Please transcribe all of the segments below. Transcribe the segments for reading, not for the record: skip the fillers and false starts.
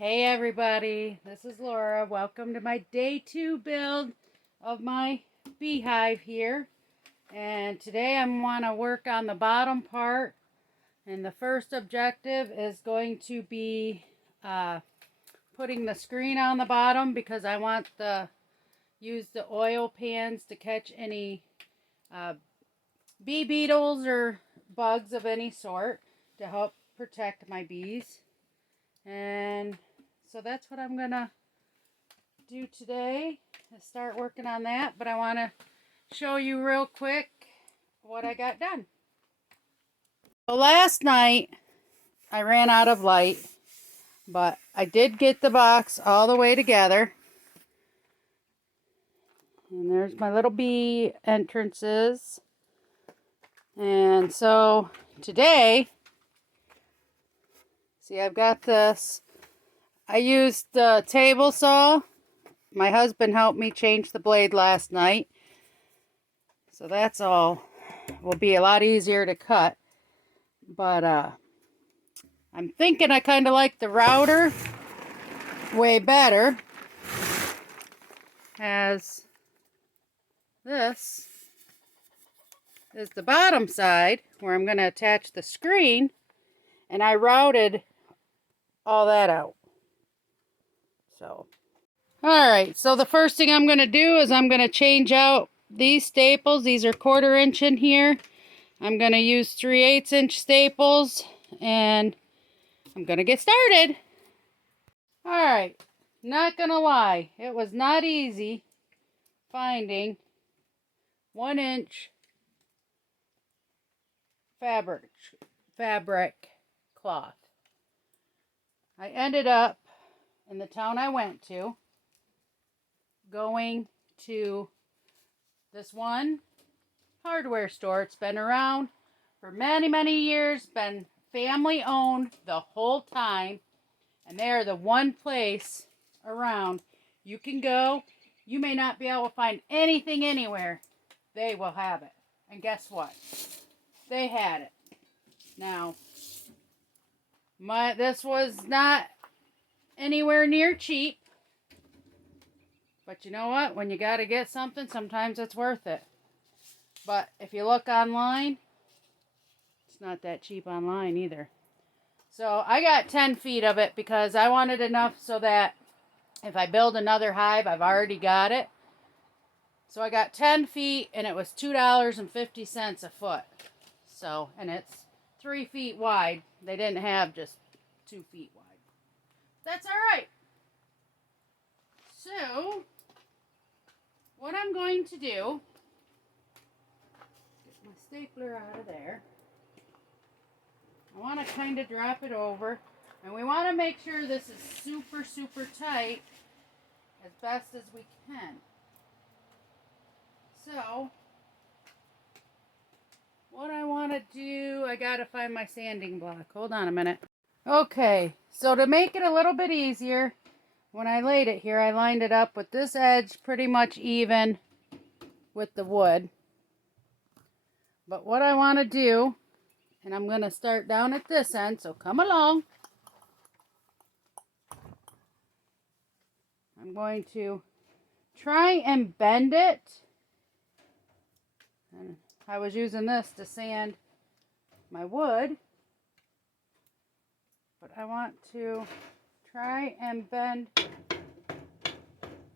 Hey everybody, this is Laura. Welcome to my day 2 build of my beehive here. And today I want to work on the bottom part. And the first objective is going to be putting the screen on the bottom because I want to use the oil pans to catch any bee beetles or bugs of any sort to help protect my bees. And so that's what I'm gonna do today, is start working on that. But I want to show you real quick what I got done. So last night I ran out of light, but I did get the box all the way together. And there's my little bee entrances. And so today, see, I've got this. I used the table saw. My husband helped me change the blade last night. So that's all. Will be a lot easier to cut. But I'm thinking I kind of like the router way better. As this is the bottom side where I'm going to attach the screen. And I routed all that out. So, alright, so the first thing I'm going to do is I'm going to change out these staples. These are 1/4 inch in here. I'm going to use 3/8 inch staples and I'm going to get started. Alright, not going to lie, it was not easy finding 1 inch fabric cloth. I ended up in the town I went to going to this one hardware store. It's been around for many years, been family owned the whole time, and they are the one place around you can go. You may not be able to find anything anywhere. They will have it. And guess what? They had it. Now, this was not anywhere near cheap. But you know what? When you got to get something, sometimes it's worth it. But if you look online, it's not that cheap online either. So I got 10 feet of it because I wanted enough so that if I build another hive, I've already got it. So I got 10 feet and it was $2.50 a foot. So, and it's 3 feet wide. They didn't have just 2 feet wide. That's all right. So, what I'm going to do, get my stapler out of there. I want to kind of drop it over. And we want to make sure this is super tight as best as we can. So, what I want to do, I got to find my sanding block. Hold on a minute. Okay, so to make it a little bit easier, when I laid it here, I lined it up with this edge pretty much even with the wood. But what I want to do, and I'm going to start down at this end, so come along. I'm going to try and bend it. And I was using this to sand my wood. But I want to try and bend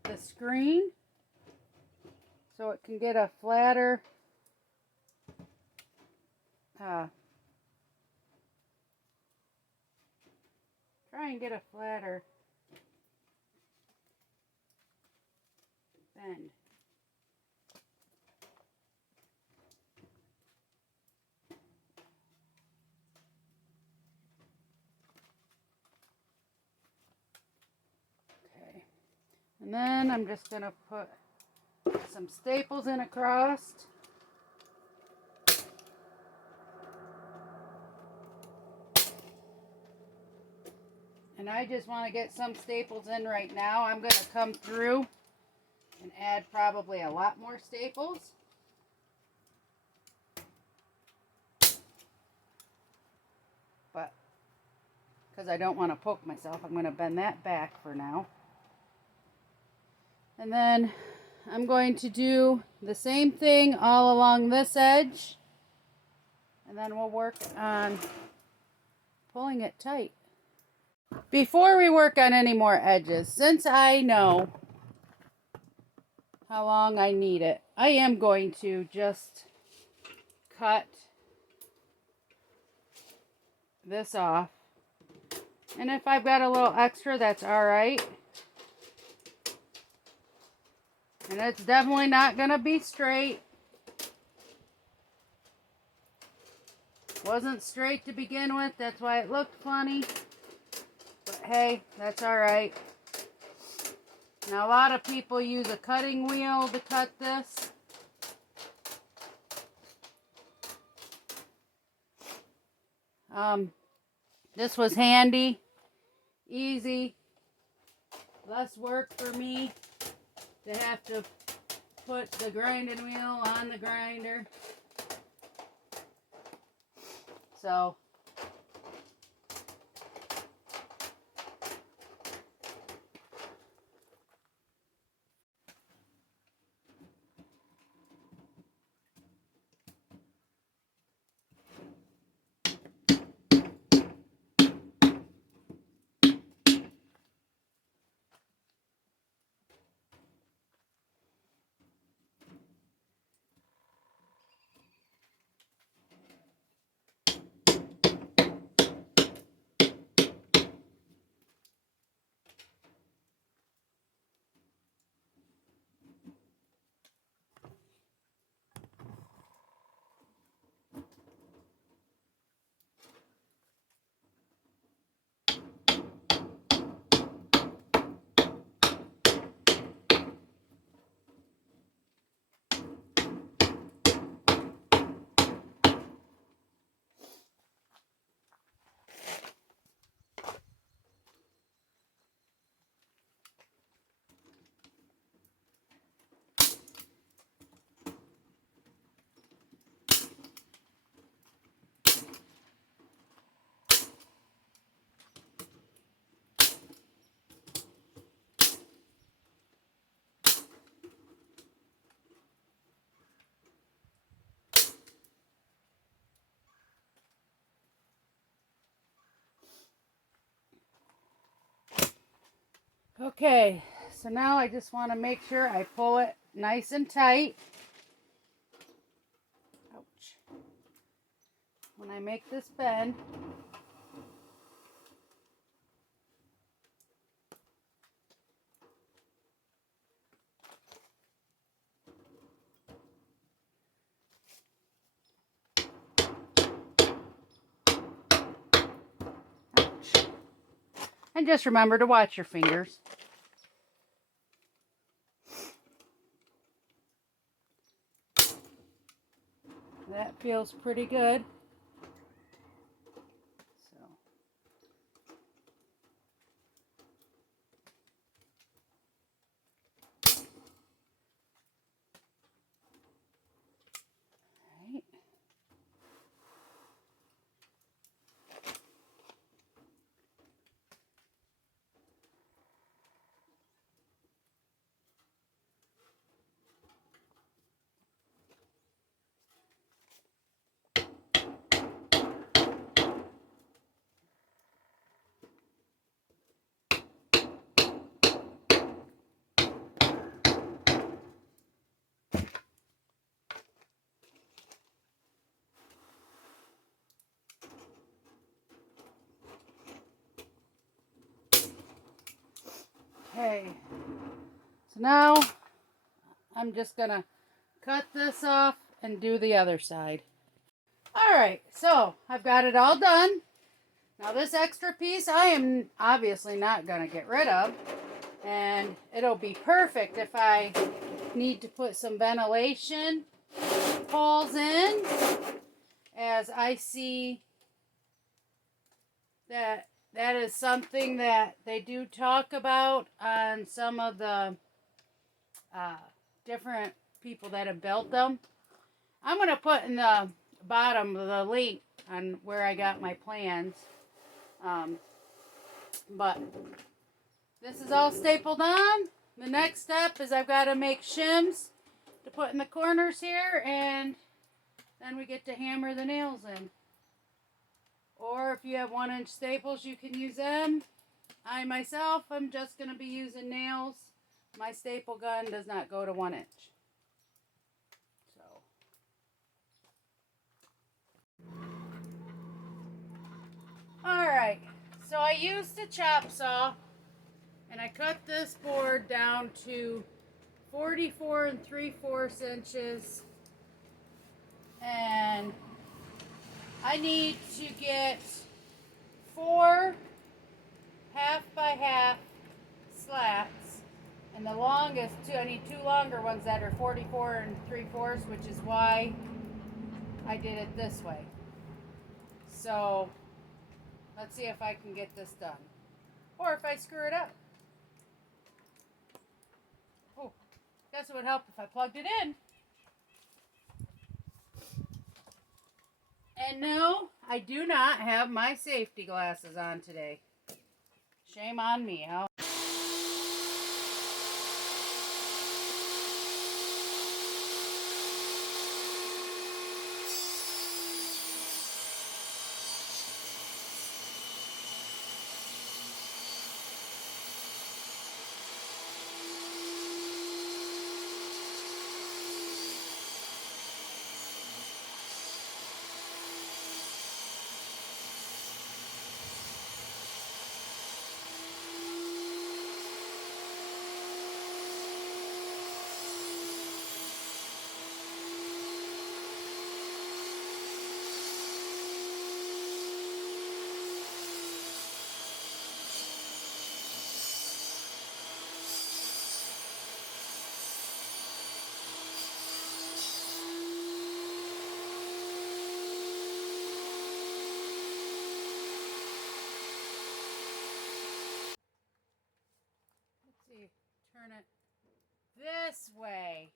the screen so it can get a flatter bend. Okay, and then I'm just going to put some staples in across. And I just want to get some staples in right now. I'm going to come through and add probably a lot more staples. But because I don't want to poke myself. I'm going to bend that back for now. And then I'm going to do the same thing all along this edge. And then we'll work on pulling it tight. Before we work on any more edges, since I know how long I need it, I am going to just cut this off. And if I've got a little extra, that's alright. And it's definitely not going to be straight. Wasn't straight to begin with, that's why it looked funny. But hey, that's alright. Now a lot of people use a cutting wheel to cut this. This was handy, easy, less work for me to have to put the grinding wheel on the grinder. So okay, so now I just want to make sure I pull it nice and tight. Ouch. When I make this bend. Ouch. And just remember to watch your fingers. That feels pretty good. So. All right. Okay, so now I'm just gonna cut this off and do the other side. Alright, so I've got it all done. Now this extra piece I am obviously not gonna get rid of, and it'll be perfect if I need to put some ventilation holes in, as I see that is something that they do talk about on some of the different people that have built them. I'm going to put in the bottom the link on where I got my plans. But this is all stapled on. The next step is I've got to make shims to put in the corners here, and then we get to hammer the nails in. Or if you have 1-inch staples, you can use them. I myself am just going to be using nails. My staple gun does not go to 1 inch. So. Alright, so I used a chop saw and I cut this board down to 44 3/4 inches, and I need to get 4 half by half slats, and the longest two, I need 2 longer ones that are 44 3/4, which is why I did it this way. So let's see if I can get this done, or if I screw it up. Oh, guess it would help if I plugged it in. And no, I do not have my safety glasses on today. Shame on me, huh? Turn it this way.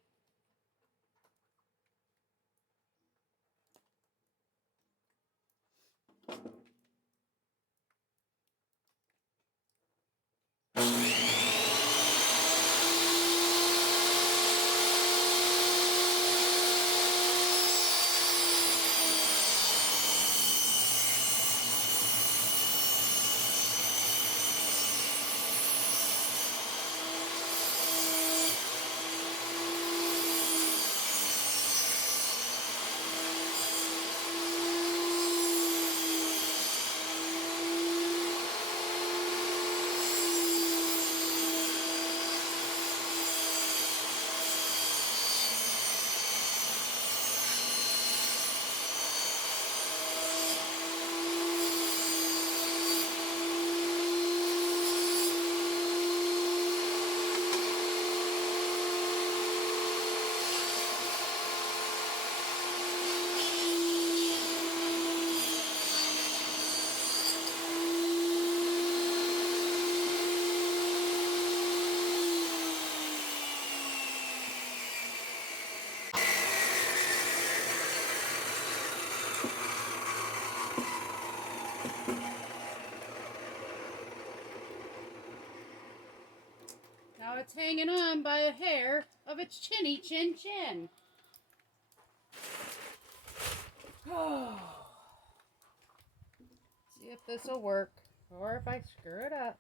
Now it's hanging on by a hair of its chinny chin chin. See if this will work, or if I screw it up.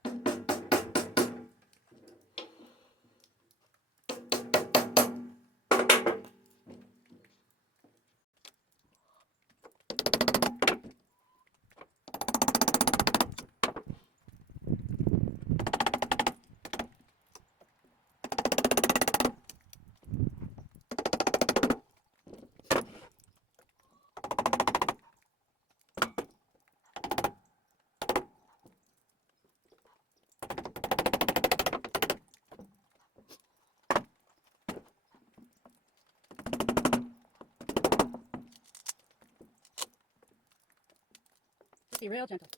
Be real gentle.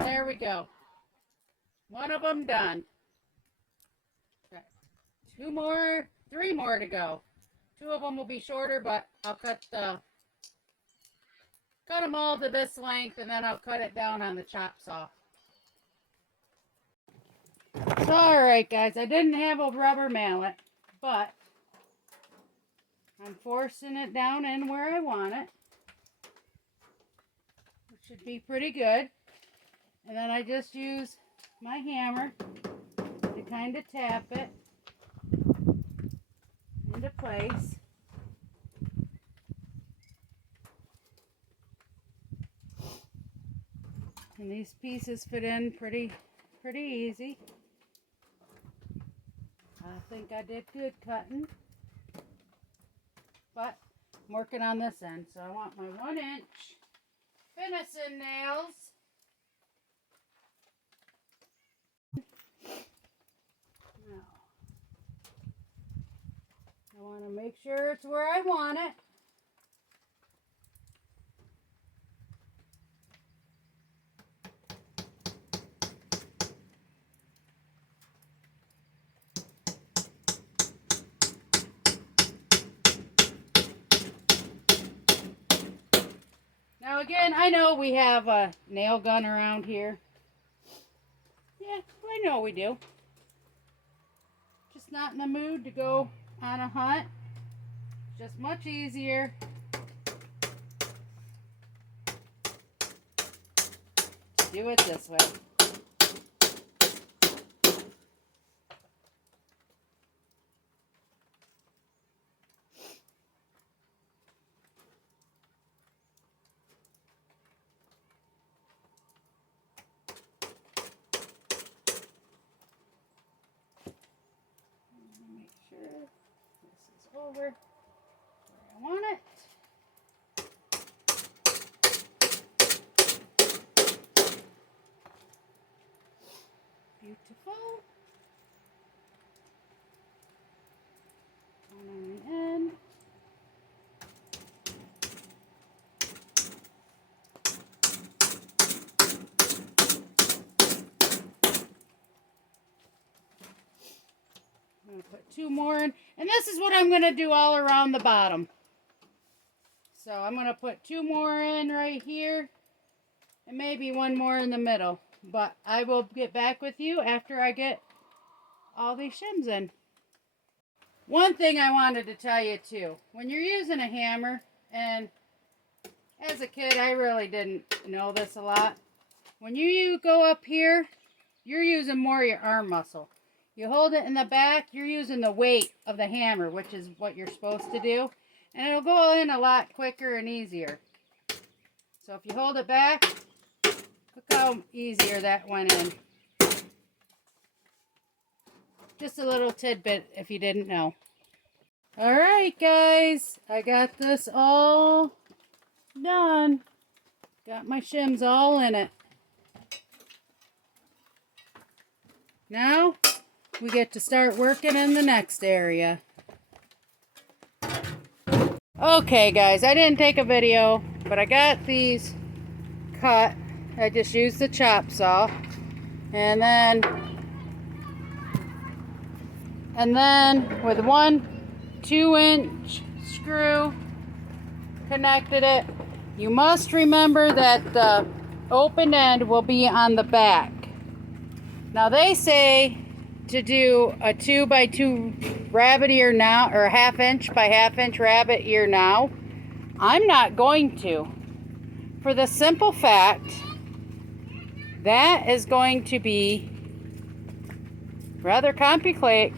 There we go. One of them done. Right. 3 more to go. 2 of them will be shorter, but I'll cut them all to this length, and then I'll cut it down on the chop saw. So, alright guys, I didn't have a rubber mallet, but I'm forcing it down in where I want it. It should be pretty good. And then I just use my hammer to kind of tap it into place. And these pieces fit in pretty easy. I think I did good cutting. But I'm working on this end, so I want my 1-inch finishing nails. Now, I want to make sure it's where I want it. Now again, I know we have a nail gun around here. Yeah, I know we do. Just not in the mood to go on a hunt. Just much easier to do it this way. Make sure this is over where I want it. Beautiful. One on the end. I'm going to put 2 more in. And this is what I'm going to do all around the bottom. So I'm going to put 2 more in right here. And maybe 1 more in the middle. But I will get back with you after I get all these shims in. One thing I wanted to tell you too. When you're using a hammer, and as a kid I really didn't know this a lot. When you go up here, you're using more of your arm muscle. You hold it in the back, you're using the weight of the hammer, which is what you're supposed to do. And it'll go in a lot quicker and easier. So if you hold it back, look how easier that went in. Just a little tidbit if you didn't know. Alright guys, I got this all done. Got my shims all in it. Now we get to start working in the next area. Okay guys, I didn't take a video, but I got these cut. I just used the chop saw. And then with 1 2-inch screw connected it. You must remember that the open end will be on the back. Now they say to do a 2x2 rabbit ear now, or a 1/2 inch by 1/2 inch rabbit ear now. I'm not going to, for the simple fact that is going to be rather complicated.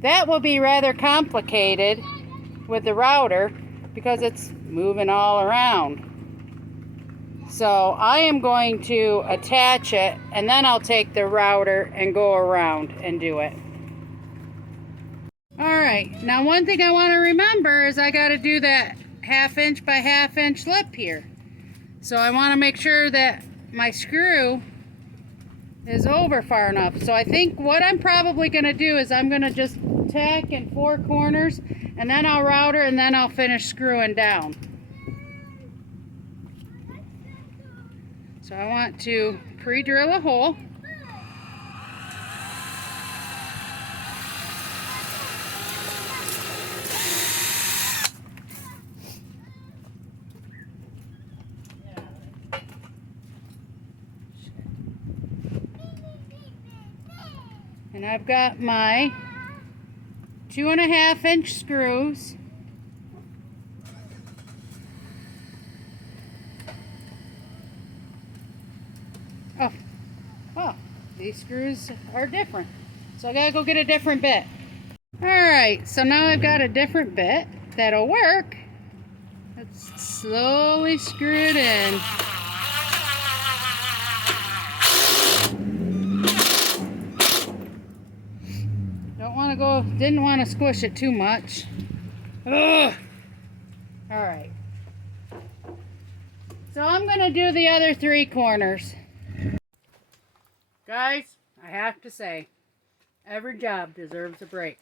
That will be rather complicated with the router because it's moving all around. So I am going to attach it and then I'll take the router and go around and do it. Alright, now one thing I want to remember is I got to do that 1/2 inch by 1/2 inch lip here. So I want to make sure that my screw is over far enough. So I think what I'm probably going to do is I'm going to just tack in 4 corners and then I'll router and then I'll finish screwing down. So I want to pre-drill a hole. And I've got my 2.5-inch screws. Oh, well, these screws are different. So I gotta go get a different bit. Alright, so now I've got a different bit that'll work. Let's slowly screw it in. Didn't want to squish it too much. Ugh. Alright. So I'm going to do the other 3 corners. Guys, I have to say, every job deserves a break.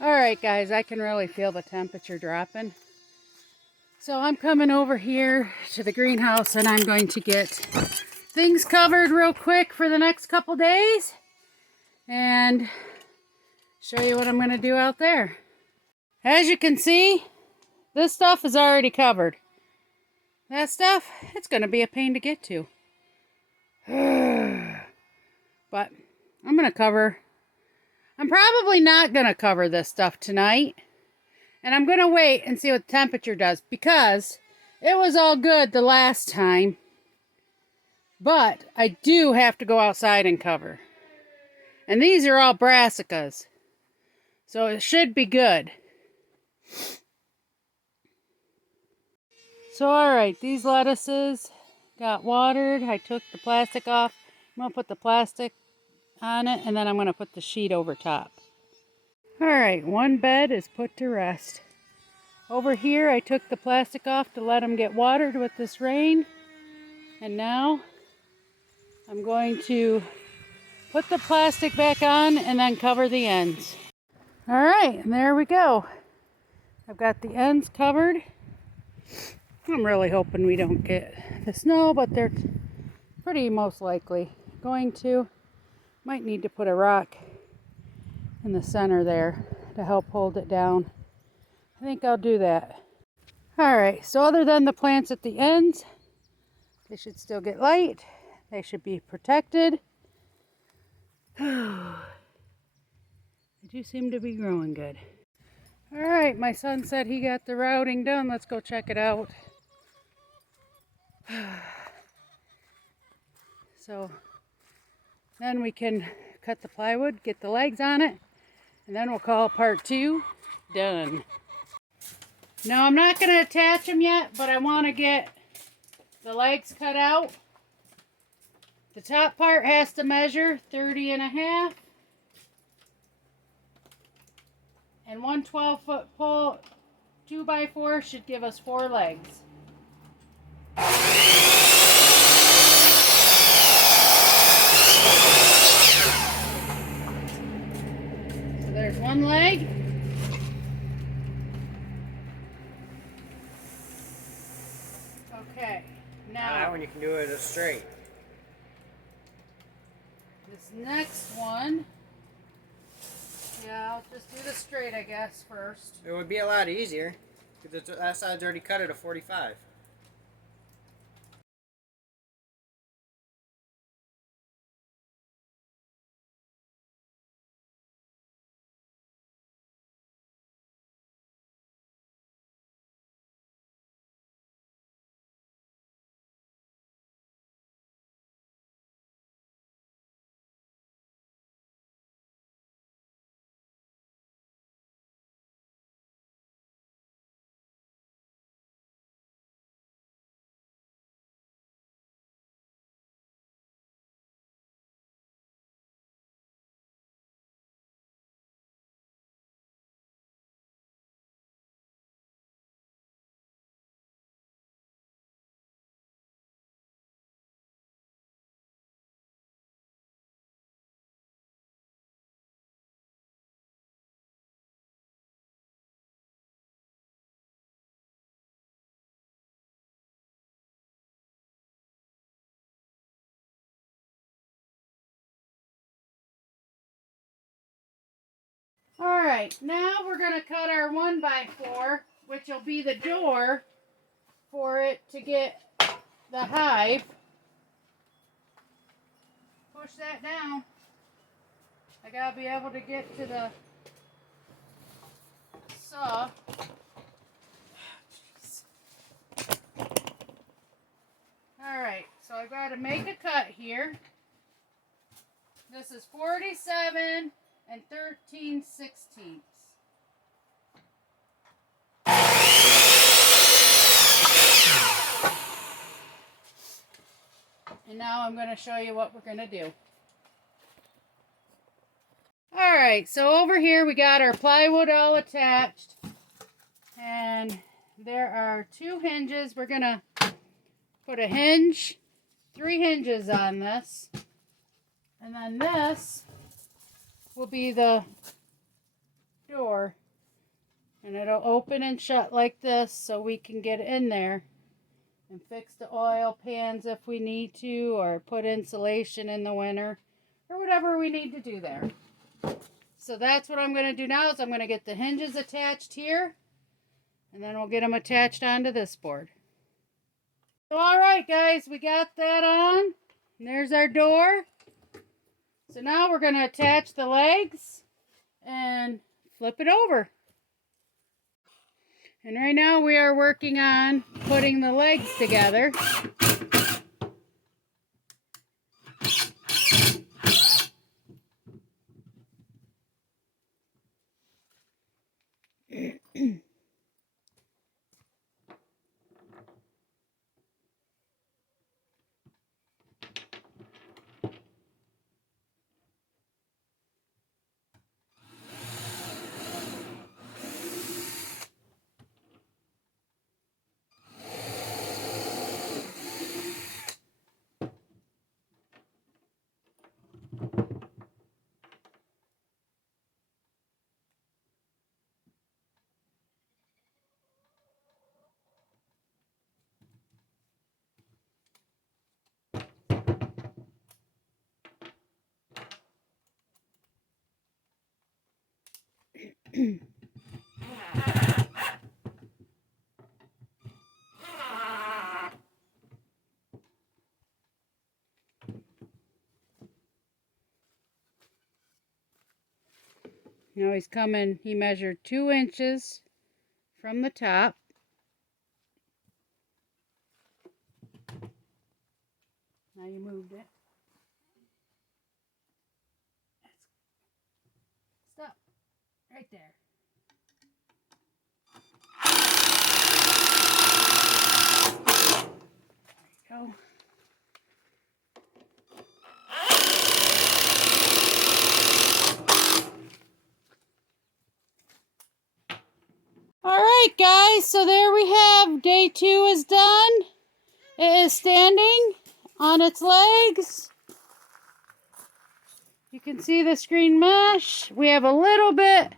Alright guys, I can really feel the temperature dropping. So I'm coming over here to the greenhouse and I'm going to get things covered real quick for the next couple days and show you what I'm going to do out there. As you can see, this stuff is already covered. That stuff, it's going to be a pain to get to. But I'm probably not going to cover this stuff tonight. And I'm going to wait and see what the temperature does. Because it was all good the last time. But I do have to go outside and cover. And these are all brassicas. So it should be good. So alright, these lettuces got watered. I took the plastic off. I'm going to put the plastic on it and then I'm going to put the sheet over top. Alright, one bed is put to rest. Over here I took the plastic off to let them get watered with this rain. And now I'm going to put the plastic back on and then cover the ends. Alright, and there we go. I've got the ends covered. I'm really hoping we don't get the snow, but they're pretty most likely going to. Might need to put a rock in the center there to help hold it down. I think I'll do that. Alright, so other than the plants at the ends, they should still get light. They should be protected. They do seem to be growing good. Alright, my son said he got the routing done. Let's go check it out. So then we can cut the plywood, get the legs on it, and then we'll call part 2 done. Now I'm not going to attach them yet, but I want to get the legs cut out. The top part has to measure 30.5. And one 12-foot pole 2x4 should give us 4 legs. So there's one leg. Okay, now that one you can do it straight. This next one, yeah, I'll just do the straight, I guess, first. It would be a lot easier because that side's already cut at a 45. Alright, now we're going to cut our 1x4, which will be the door for it to get the hive. Push that down. I gotta be able to get to the saw. Alright, so I gotta make a cut here. This is 47 13/16. And now I'm going to show you what we're going to do. Alright, so over here we got our plywood all attached. And there are 2 hinges. We're going to put a hinge, 3 hinges on this. And then this will be the door. And it'll open and shut like this so we can get in there and fix the oil pans if we need to, or put insulation in the winter, or whatever we need to do there. So that's what I'm going to do now, is I'm going to get the hinges attached here, and then we'll get them attached onto this board. So alright guys, we got that on. And there's our door. So now we're going to attach the legs and flip it over. And right now we are working on putting the legs together. Now he's coming, he measured 2 inches from the top. Now you moved it. Stop. Right there. There you go. Alright guys, so there we have day 2 is done. It is standing on its legs. You can see the screen mesh. We have a little bit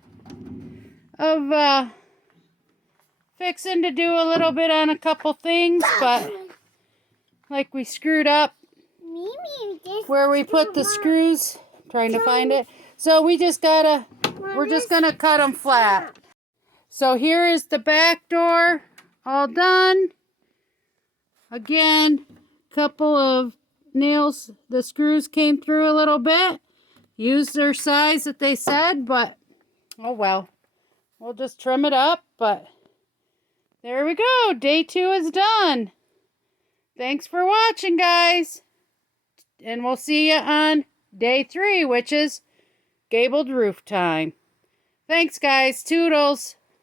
of fixing to do a little bit on a couple things, but like we screwed up where we put the screws. I'm trying to find it. So we just gotta, we're just gonna cut them flat. So here is the back door all done. Again, couple of nails, the screws came through a little bit. Used their size that they said, but oh well. We'll just trim it up, but there we go. Day 2 is done. Thanks for watching, guys. And we'll see you on day 3, which is gabled roof time. Thanks, guys. Toodles.